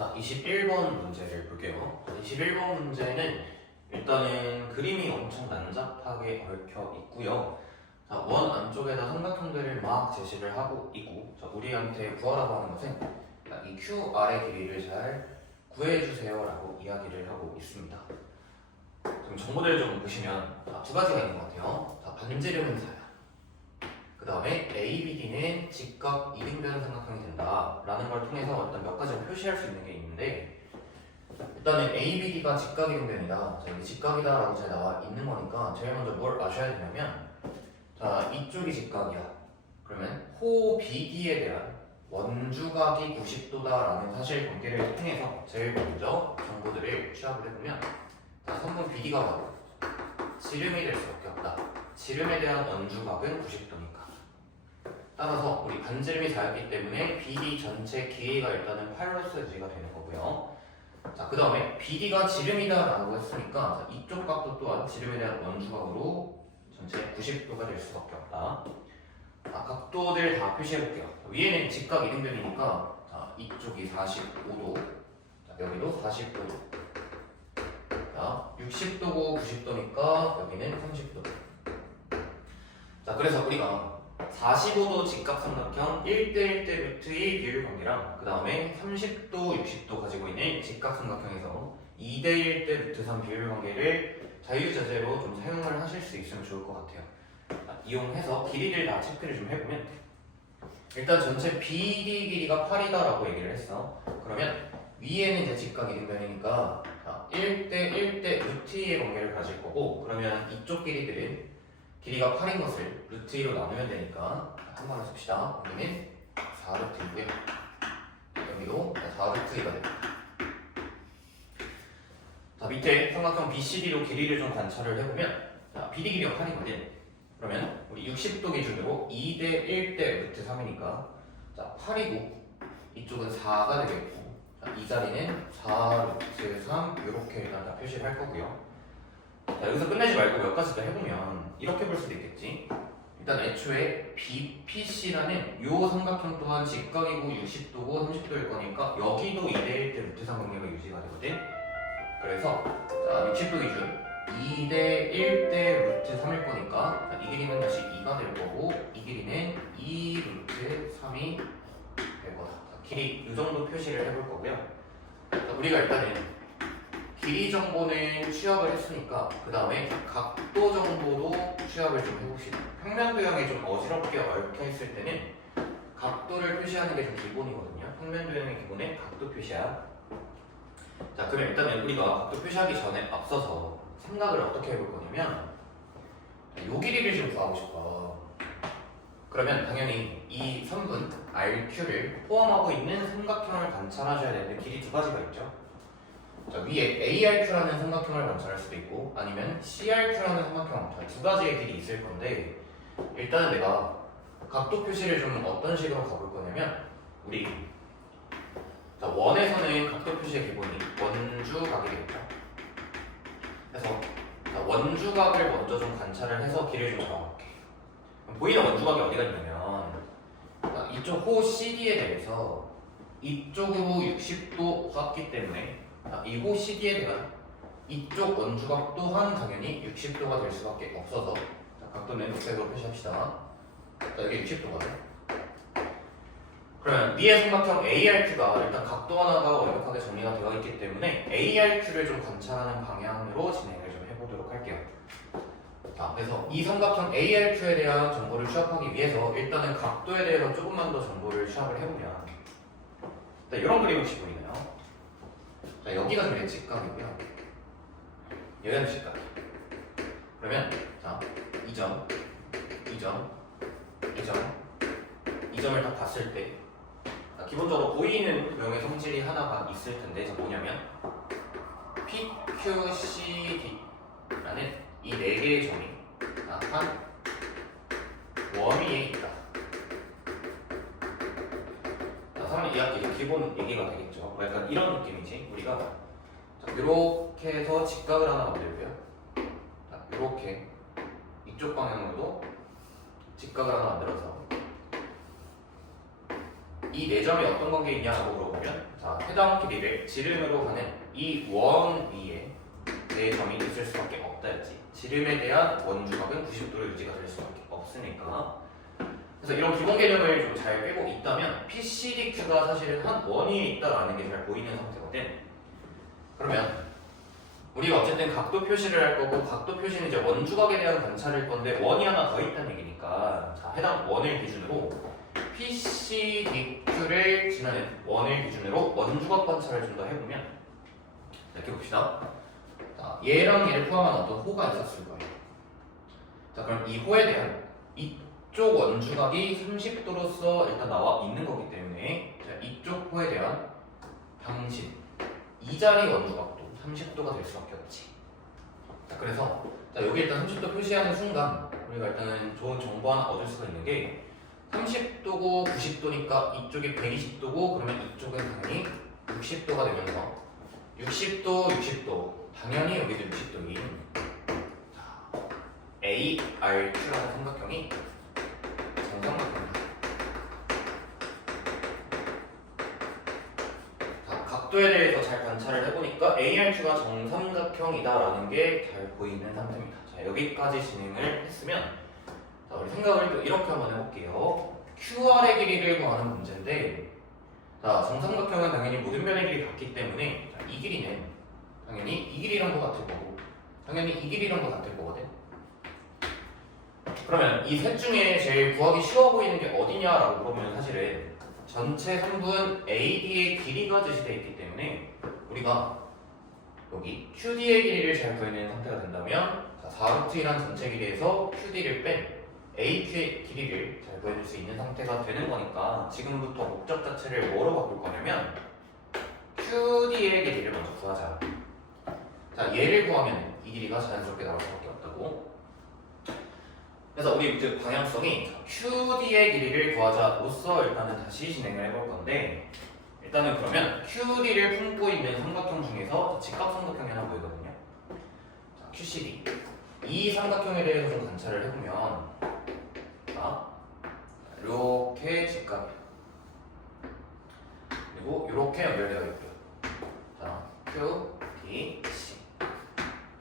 자, 21번 문제를 볼게요. 21번 문제는 일단은 그림이 엄청 난잡하게 얽혀 있고요. 자, 원 안쪽에다 삼각형들을 막 제시를 하고 있고, 자, 우리한테 구하라고 하는 것은 이 QR의 길이를 잘 구해주세요라고 이야기를 하고 있습니다. 좀 정보들을 좀 보시면 두 가지가 있는 것 같아요. 자, 반지름은 4야. 그 다음에 ABD는 직각 이등변 삼각형이 된다라는 걸 통해서 일단 몇 가지를 표시할 수 있는 게 있는데, 일단은 ABD가 직각 이등변이다. 자, 이게 직각이다라고 잘 나와 있는 거니까 제일 먼저 뭘 아셔야 되냐면, 자, 이쪽이 직각이야. 그러면 호 BD에 대한 원주각이 90도다라는 사실관계를 통해서 제일 먼저 정보들을 취합을 해보면, 자, 선분 BD가 바로 지름이 될 수밖에 없다. 지름에 대한 원주각은 90도니까. 따라서 우리 반지름이 4였기 때문에 BD 전체 길이가 일단은 8로서 유지가 되는 거고요. 자, 그 다음에 BD가 지름이다 라고 했으니까, 자, 이쪽 각도 또한 지름에 대한 원주각으로 전체 90도가 될 수밖에 없다. 자, 각도들 다 표시해 볼게요. 위에는 직각 이등변이니까, 자, 이쪽이 45도, 자, 여기도 45도. 자, 60도고 90도니까 여기는 30도. 자, 그래서 우리가 45도 직각삼각형 1대1대 루트의 비율관계랑 그 다음에 30도, 60도 가지고 있는 직각삼각형에서 2대1대 루트 3 비율관계를 자유자재로 좀 사용을 하실 수 있으면 좋을 것 같아요. 자, 이용해서 길이를 다 체크를 좀 해보면, 일단 전체 BD 길이가 8이다라고 얘기를 했어. 그러면 위에는 이제 직각 이등변이니까 1대1대 루트 2의 관계를 가질 거고, 그러면 이쪽 길이들은 길이가 8인 것을 루트 2로 나누면 되니까 한 번에 씁시다. 여기는 4루트이고요. 여기도 4루트 2가 됩니다. 자, 밑에 삼각형 BCD로 길이를 좀 관찰을 해보면, 자, BD 길이가 8이거든. 그러면 우리 60도 기준으로 2대1대 루트 3이니까, 자, 8이고 이쪽은 4가 되겠고, 자, 이 자리는 4루트 3 이렇게 일단 다 표시를 할 거고요. 자, 여기서 끝내지 말고 몇 가지 더 해보면 이렇게 볼 수도 있겠지. 일단 애초에 BPC라는 요 삼각형 또한 직각이고 60도고 30도일 거니까 여기도 2대1대 루트 3 관계가 유지가 되거든. 그래서 자, 60도 기준 2대1대 루트 3일 거니까, 자, 이 길이는 다시 2가 될 거고, 이 길이는 2 루트 3이 될 거다. 자, 길이 이 정도 표시를 해볼 거고요. 자, 우리가 일단은 길이 정보는 취합을 했으니까 그 다음에 각도 정보도 취합을 좀 해봅시다. 평면 도형이 좀 어지럽게 얽혀 있을 때는 각도를 표시하는 게 좀 기본이거든요. 평면 도형의 기본은 각도 표시야. 자, 그럼 일단은 우리가 각도 표시하기 전에 앞서서 생각을 어떻게 해볼 거냐면, 요 길이를 좀 구하고 싶어. 그러면 당연히 이 선분 RQ를 포함하고 있는 삼각형을 관찰하셔야 되는데, 길이 두 가지가 있죠. 자, 위에 ARQ라는 삼각형을 관찰할 수도 있고, 아니면 CRQ라는 삼각형, 자, 두 가지의 길이 있을 건데, 일단은 내가 각도 표시를 좀 어떤 식으로 가볼 거냐면, 우리 자, 원에서는 각도 표시의 기본이 원주각이 되겠죠. 그래서 자, 원주각을 먼저 좀 관찰을 해서 길을 좀 잡아볼게. 보이는 원주각이 어디가 있냐면, 자, 이쪽 호 CD에 대해서 이쪽으로 60도 갔기 때문에, 이 호 CD에 대한 이쪽 원주각 또한 당연히 60도가 될 수밖에 없어서, 자, 각도는 녹색으로 표시합시다. 자, 여기 60도가 돼. 그러면 위의 삼각형 ARQ가 일단 각도 하나가 완벽하게 정리가 되어 있기 때문에 ARQ를 좀 관찰하는 방향으로 진행을 좀 해보도록 할게요. 자, 그래서 이 삼각형 ARQ에 대한 정보를 취합하기 위해서 일단은 각도에 대해서 조금만 더 정보를 취합을 해보면, 자, 이런 그림 혹시 보이나요? 자, 여기가 좀 직각이고요. 여기는 직각. 그러면 자, 2점, 2점, 2점, 2점을 딱 봤을 때, 자, 기본적으로 보이는 도형의 성질이 하나가 있을 텐데, 저 뭐냐면 PQCD라는 이 네 개의 점이 한 원 위에 있다. 자, 사람이 이야기 기본 얘기가 되겠죠. 약간 이런 느낌이지. 우리가 자, 이렇게 해서 직각을 하나 만들고요. 자, 이렇게 이쪽 방향으로도 직각을 하나 만들어서 이 네 점이 어떤 관계에 있냐고 물어보면 자, 해당 길이를 지름으로 가는 이 원 위에 네 점이 있을 수밖에 없다 했지. 지름에 대한 원주각은 90도로 유지가 될 수밖에 없으니까. 그래서 이런 기본 개념을 좀 잘 깨고 있다면 PCDQ가 사실은 한 원 위에 있다라는 게 잘 보이는 상태거든. 그러면 우리가 어쨌든 각도 표시를 할 거고, 각도 표시는 이제 원주각에 대한 관찰일 건데 원이 하나 더 있다는 얘기니까 자, 해당 원을 기준으로 PCDQ를 지나는 원을 기준으로 원주각 관찰을 좀 더 해보면 이렇게 봅시다. 자, 얘랑 얘를 포함한 어떤 호가 있었을 거예요. 자, 그럼 이 호에 대한 이쪽 원주각이 30도로서 일단 나와 있는 거기 때문에 자, 이쪽 호에 대한 당신 이 자리 원주각도 30도가 될 수밖에 없지. 자, 그래서 자, 여기 일단 30도 표시하는 순간 우리가 일단은 좋은 정보 하나 얻을 수가 있는 게 30도고 90도니까 이쪽이 120도고 그러면 이쪽은 당연히 60도가 되면서 60도, 60도 당연히 여기도 60도인 ARQ라는 삼각형이 정삼각형이다. 자, 각도에 대해서 잘 관찰을 해보니까 ARQ가 정삼각형이다라는 게 잘 보이는 상태입니다. 자, 여기까지 진행을 했으면 자, 우리 생각을 또 이렇게 한번 해볼게요. QR의 길이를 구하는 문제인데 자, 정삼각형은 당연히 모든 변의 길이 같기 때문에 자, 이 길이는 당연히 이 길이랑도 같을 거고 당연히 이 길이랑도 같을 거거든. 그러면 이 셋 중에 제일 구하기 쉬워 보이는 게 어디냐라고 물어보면 사실은 전체 3분 AD의 길이가 제시되어 있기 때문에 우리가 여기 QD의 길이를 잘 구해내는 상태가 된다면 4루트이란 전체 길이에서 QD를 뺀 AQ의 길이를 잘 구해줄 수 있는 상태가 되는 거니까 지금부터 목적 자체를 뭐로 바꿀 거냐면 QD의 길이를 먼저 구하자. 자, 얘를 구하면 이 길이가 자연스럽게 나올 수밖에 없다고. 그래서 우리 그 방향성이 QD의 길이를 구하자로서 일단은 다시 진행을 해볼 건데 일단은 그러면 QD를 품고 있는 삼각형 중에서 직각삼각형이 하나 보이거든요. 자, QCD 이 삼각형에 대해서 좀 관찰을 해보면 자, 이렇게 직각 그리고 이렇게 연결되어 있고요. 자, Q, D, C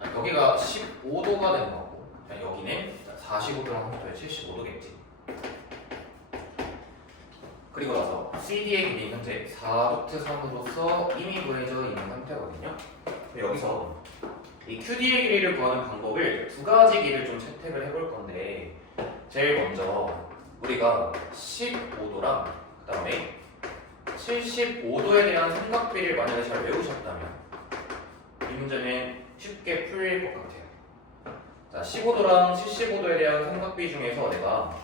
자, 여기가 15도가 되는 거고 자, 여기는 45도랑 30도에 75도겠지. 그리고 나서 CD의 길이는 현재 4루트 3으로서 이미 구해져 있는 상태거든요. 여기서 이 QD의 길이를 구하는 방법을 두 가지 길을 좀 채택을 해볼 건데 제일 먼저 우리가 15도랑 그 다음에 75도에 대한 삼각비를 만약에 잘 외우셨다면 이 문제는 쉽게 풀릴 것 같아요. 자, 15도랑 75도에 대한 삼각비 중에서 내가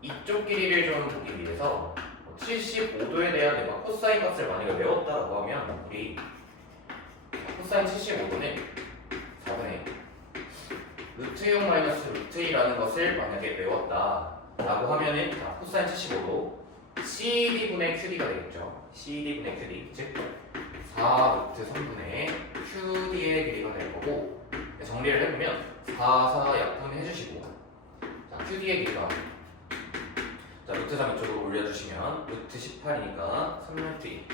이쪽 길이를 좀 보기 위해서 75도에 대한 내가 코사인 값을 만약에 외웠다라고 하면 우리 코사인 75도는 4분의 루트 6 마이너스 루트 2라는 것을 만약에 외웠다 라고 하면은 자, 코사인 75도 CD분의 QD가 되겠죠. CD분의 QD 즉 4루트 3분의 QD의 길이가 될 거고 정리를 해보면 4, 4 약분해 주시고 자, QD의 길이가 자, 루트 3 이쪽으로 올려주시면 루트 18이니까 3루트 2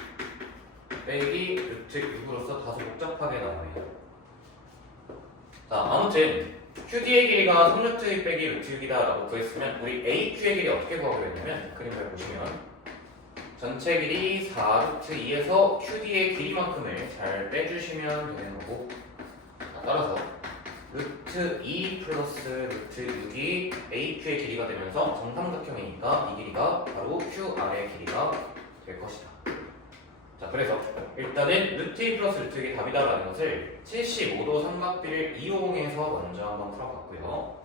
빼기 루트 6으로서 다소 복잡하게 나오네요. 자, 아무튼 QD의 길이가 3루트 2 빼기 루트 6이다 라고 구했으면 우리 AQ의 길이 어떻게 구하기로 했냐면 그림을 보시면 전체 길이 4루트 2에서 QD의 길이만큼을 잘 빼주시면 되는 거고 자, 따라서 루트 2 플러스 루트 6이 AQ의 길이가 되면서 정삼각형이니까 이 길이가 바로 QR의 길이가 될 것이다. 자, 그래서 일단은 루트 2 플러스 루트 6이 답이다라는 것을 75도 삼각비를 이용해서 먼저 한번 풀어봤고요.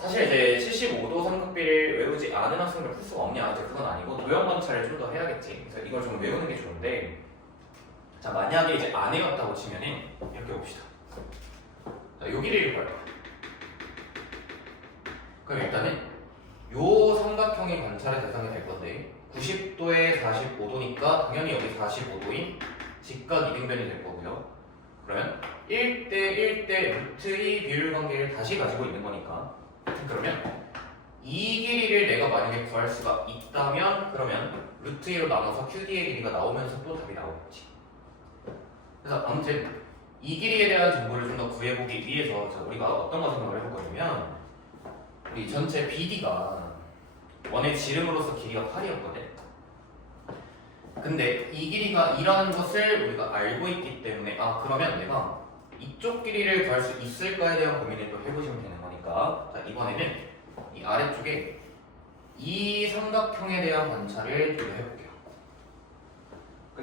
사실 이제 75도 삼각비를 외우지 않은 학생들 풀 수가 없냐? 이제 그건 아니고 도형 관찰을 좀 더 해야겠지. 그래서 이걸 좀 외우는 게 좋은데, 자, 만약에 이제 안 외웠다고 치면은 이렇게 봅시다. 자, 요 길이를 구할 거야. 그럼 일단은 요 삼각형이 관찰의 대상이 될 건데 90도에 45도니까 당연히 여기 45도인 직각 이등변이 될 거고요. 그러면 1대 1대 루트 2 비율 관계를 다시 가지고 있는 거니까 그러면 이 길이를 내가 만약에 구할 수가 있다면 그러면 루트 2로 나눠서 QD의 길이가 나오면서 또 답이 나오겠지. 그래서 아무튼 이 길이에 대한 정보를 좀 더 구해보기 위해서 자, 우리가 어떤 거 생각을 해볼 거냐면 우리 전체 BD가 원의 지름으로서 길이가 8이었거든. 근데 이 길이가 2라는 것을 우리가 알고 있기 때문에 그러면 내가 이쪽 길이를 구할 수 있을까에 대한 고민을 또 해보시면 되는 거니까 자, 이번에는 이 아래쪽에 이 삼각형에 대한 관찰을 좀 해볼게요.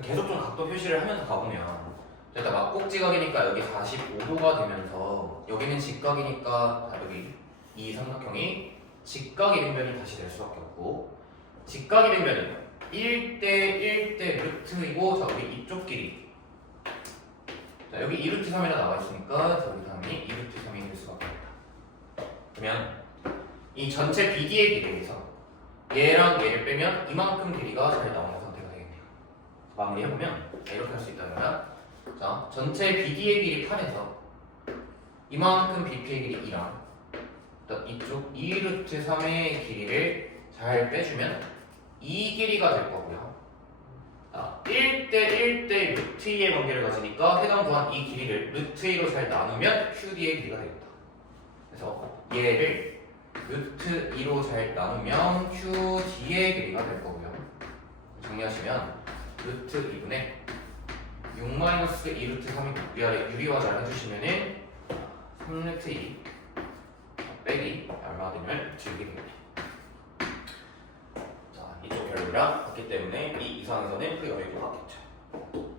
계속 좀 각도 표시를 하면서 가보면 일단 막곡지각이니까 여기 45도가 되면서 여기는 직각이니까 자, 여기 이 삼각형이 직각 이등변이 다시 될 수밖에 없고 직각 이등변은 1대 1대 루트이고 자 우리 이쪽 길이 자 여기 2루트 3이라 나와 있으니까 자 우리 다음이 2루트 3이 될 수밖에 없다. 그러면 이 전체 BD의 길이에서 얘랑 얘를 빼면 이만큼 길이가 잘 나오는 상태가 되겠네요. 마무리해보면 이렇게 할 수 있다는 거야. 자, 전체 BD의 길이 8에서 이만큼 BP의 길이 2랑 이쪽 2루트 3의 길이를 잘 빼주면 이 길이가 될 거고요. 1대 1대 루트 2의 관계를 가지니까 해당 구한 이 길이를 루트 2로 잘 나누면 QD의 길이가 되겠다. 그래서 얘를 루트 2로 잘 나누면 QD의 길이가 될 거고요. 정리하시면 루트 2분의 6-2루트 3이 위아래 유리화잘 해주시면은 3루트 2 빼기 얼마가 되면 줄게 됩니다. 자, 이쪽 결과랑 같기 때문에 이 이상에서는 그 여유도 같겠죠.